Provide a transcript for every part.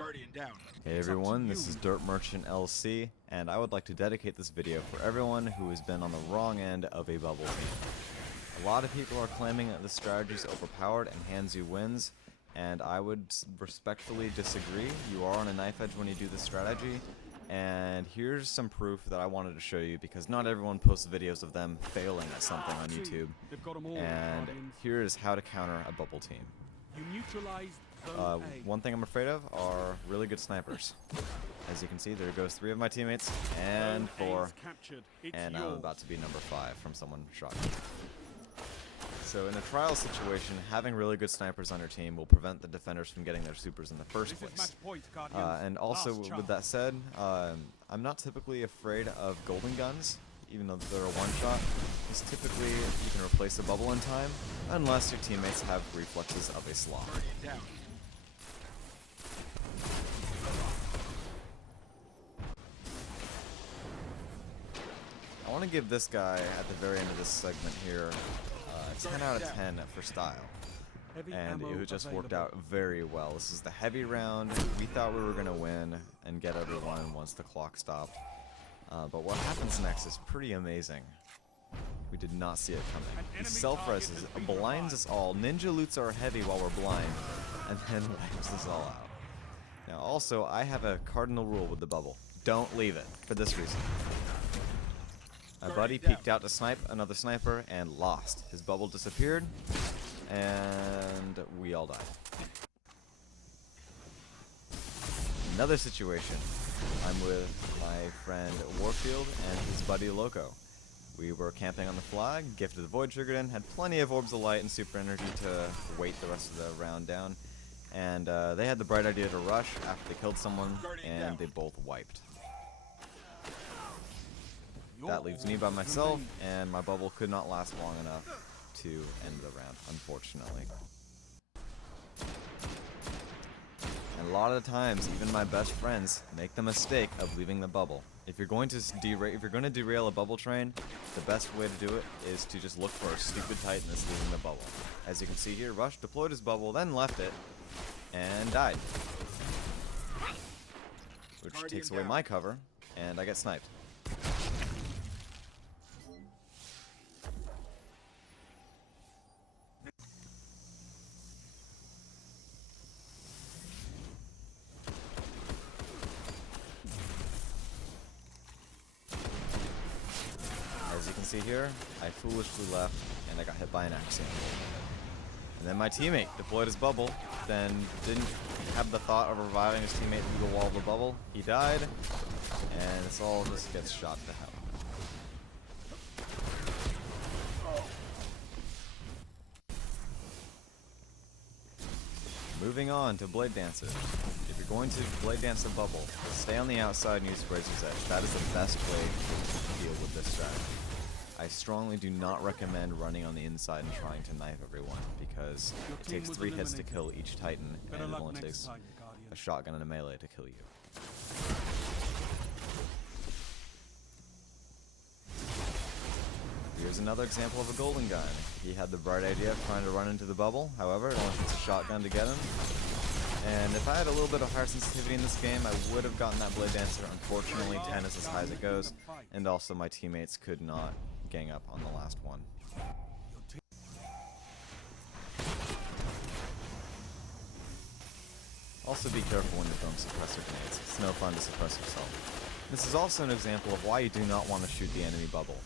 Guardian down. Hey everyone, this is Dirt Merchant LC, and I would like to dedicate this video for everyone who has been on the wrong end of a bubble team. A lot of people are claiming that this strategy is overpowered and hands you wins, and I would respectfully disagree. You are on a knife edge when you do this strategy, and here's some proof that I wanted to show you because not everyone posts videos of them failing at something on YouTube, and here is how to counter a bubble team. You neutralized One thing I'm afraid of are really good snipers. As you can see, there goes 3 of my teammates, and 4, and I'm about to be number 5 from someone shot me. So in a trial situation, having really good snipers on your team will prevent the defenders from getting their supers in the first place. And also, with that said, I'm not typically afraid of golden guns, even though they're a one-shot, because typically you can replace a bubble in time, unless your teammates have reflexes of a sloth. I want to give this guy, at the very end of this segment here, 10 out of 10 for style. And it just worked out very well. This is the heavy round. We thought we were going to win and get everyone once the clock stopped. But what happens next is pretty amazing. We did not see it coming. He self-reses, blinds us all, ninja loots our heavy while we're blind, and then wipes us all out. Now also, I have a cardinal rule with the bubble. Don't leave it, for this reason. My buddy peeked out to snipe another sniper and lost. His bubble disappeared, and we all died. Another situation. I'm with my friend Warfield and his buddy Loco. We were camping on the flag, Gift of the Void triggered in, had plenty of orbs of light and super energy to wait the rest of the round down. And they had the bright idea to rush after they killed someone, and they both wiped. That leaves me by myself, and my bubble could not last long enough to end the round, unfortunately. And a lot of the times, even my best friends make the mistake of leaving the bubble. If you're going to derail a bubble train, the best way to do it is to just look for a stupid Titan that's leaving the bubble. As you can see here, Rush deployed his bubble, then left it, and died. Which takes away my cover, and I get sniped. As you can see here, I foolishly left, and I got hit by an Axiom. And then my teammate deployed his bubble, then didn't have the thought of reviving his teammate through the wall of the bubble. He died, and this all just gets shot to hell. Moving on to Blade Dancer. If you're going to Blade Dance a bubble, stay on the outside and use Razor's Edge. That is the best way to deal with this strategy. I strongly do not recommend running on the inside and trying to knife everyone, because it takes 3 hits to kill each Titan, and it only takes a shotgun and a melee to kill you. Here's another example of a golden gun. He had the bright idea of trying to run into the bubble, however, it only takes a shotgun to get him. And if I had a little bit of higher sensitivity in this game, I would have gotten that Blade Dancer. Unfortunately, 10 is as high as it goes, and also my teammates could not gang up on the last one. Also be careful when you're throwing suppressor grenades. It's no fun to suppress yourself. This is also an example of why you do not want to shoot the enemy bubble.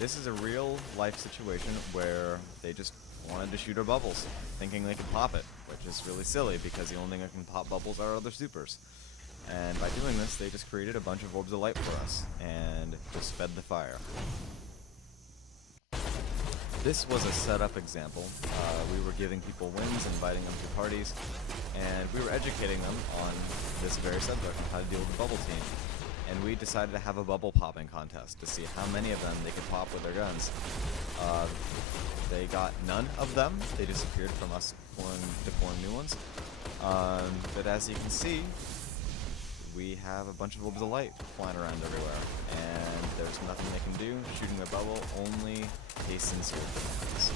This is a real life situation where they just wanted to shoot our bubbles, thinking they could pop it, which is really silly because the only thing that can pop bubbles are other supers. And by doing this, they just created a bunch of orbs of light for us, and just fed the fire. This was a setup example. We were giving people wins, inviting them to parties, and we were educating them on this very subject, on how to deal with the bubble team. And we decided to have a bubble popping contest to see how many of them they could pop with their guns. They got none of them. They disappeared from us deploying new ones. But as you can see, we have a bunch of orbs of light flying around everywhere, and there's nothing they can do. Shooting the bubble only hastens your demise.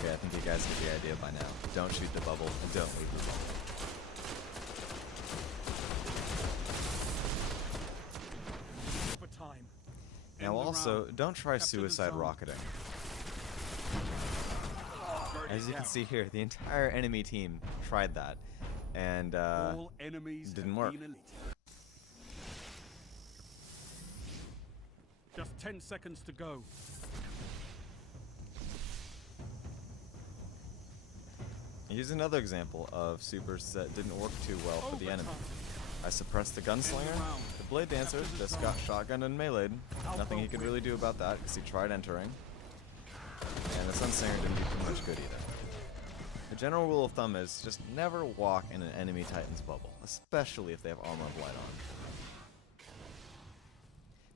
Okay, I think you guys get the idea by now. Don't shoot the bubble, and don't leave the bubble. Now also, don't try suicide rocketing. As you can see here, the entire enemy team tried that, and didn't work. Just 10 seconds to go. Here's another example of supers that didn't work too well for the enemy. I suppressed the gunslinger. The blade dancer just got shotgunned and meleeed. Nothing he could really do about that because he tried entering. And the sunslinger didn't do too much good either. The general rule of thumb is just never walk in an enemy Titan's bubble, especially if they have armor of light on.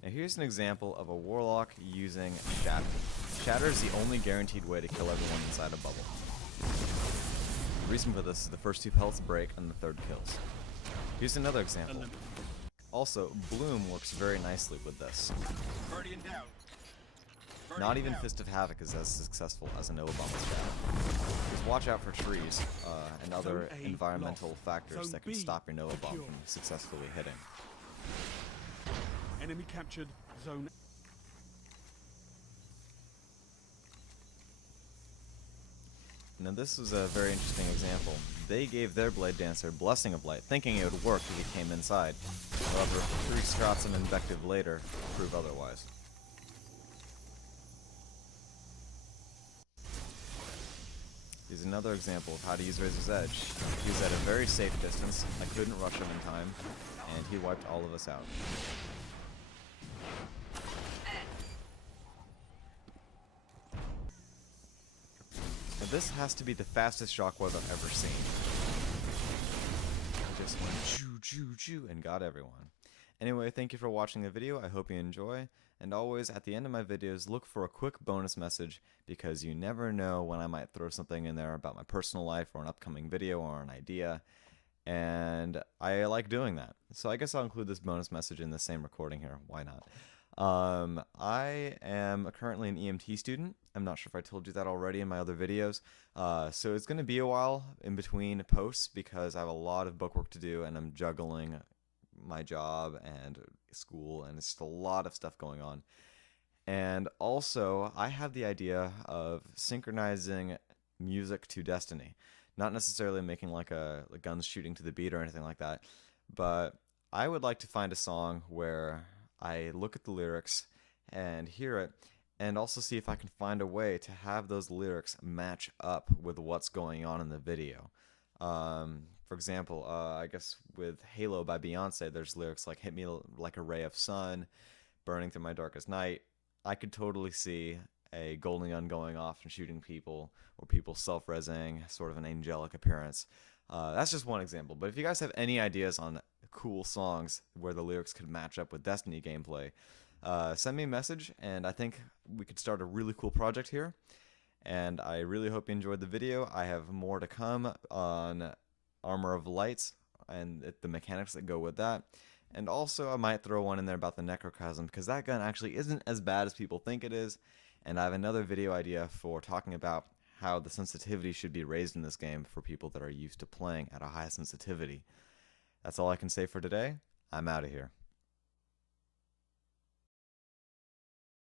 Now here's an example of a warlock using Shatter. Shatter is the only guaranteed way to kill everyone inside a bubble. The reason for this is the first 2 pellets break and the 3rd kills. Here's another example. Also, Bloom works very nicely with this. Not even Fist of Havoc is as successful as a Nova Bomb with Shatter. Just watch out for trees and other environmental factors that can stop your Nova Bomb from successfully hitting. Enemy captured zone. Now this was a very interesting example. They gave their Blade Dancer Blessing of Light, thinking it would work if he came inside. However, 3 shots of Invective later prove otherwise. Here's another example of how to use Razor's Edge. He was at a very safe distance, I couldn't rush him in time, and he wiped all of us out. Now this has to be the fastest shockwave I've ever seen. It just went choo choo choo and got everyone. Anyway, thank you for watching the video, I hope you enjoy, and always at the end of my videos look for a quick bonus message because you never know when I might throw something in there about my personal life or an upcoming video or an idea, and I like doing that. So I guess I'll include this bonus message in the same recording here, why not? I am currently an EMT student. I'm not sure if I told you that already in my other videos. So it's going to be a while in between posts because I have a lot of bookwork to do and I'm juggling my job and school and it's just a lot of stuff going on. And also, I have the idea of synchronizing music to Destiny. Not necessarily making like a guns shooting to the beat or anything like that, but I would like to find a song where I look at the lyrics and hear it, and also see if I can find a way to have those lyrics match up with what's going on in the video. For example, I guess with Halo by Beyonce, there's lyrics like "Hit me like a ray of sun," "Burning through my darkest night." I could totally see a golden gun going off and shooting people, or people self-resing, sort of an angelic appearance. That's just one example, but if you guys have any ideas on cool songs where the lyrics could match up with Destiny gameplay, send me a message, and I think we could start a really cool project here. And I really hope you enjoyed the video. I have more to come on Armor of Lights and the mechanics that go with that. And also I might throw one in there about the Necrochasm, because that gun actually isn't as bad as people think it is. And I have another video idea for talking about how the sensitivity should be raised in this game for people that are used to playing at a high sensitivity. That's all I can say for today. I'm out of here.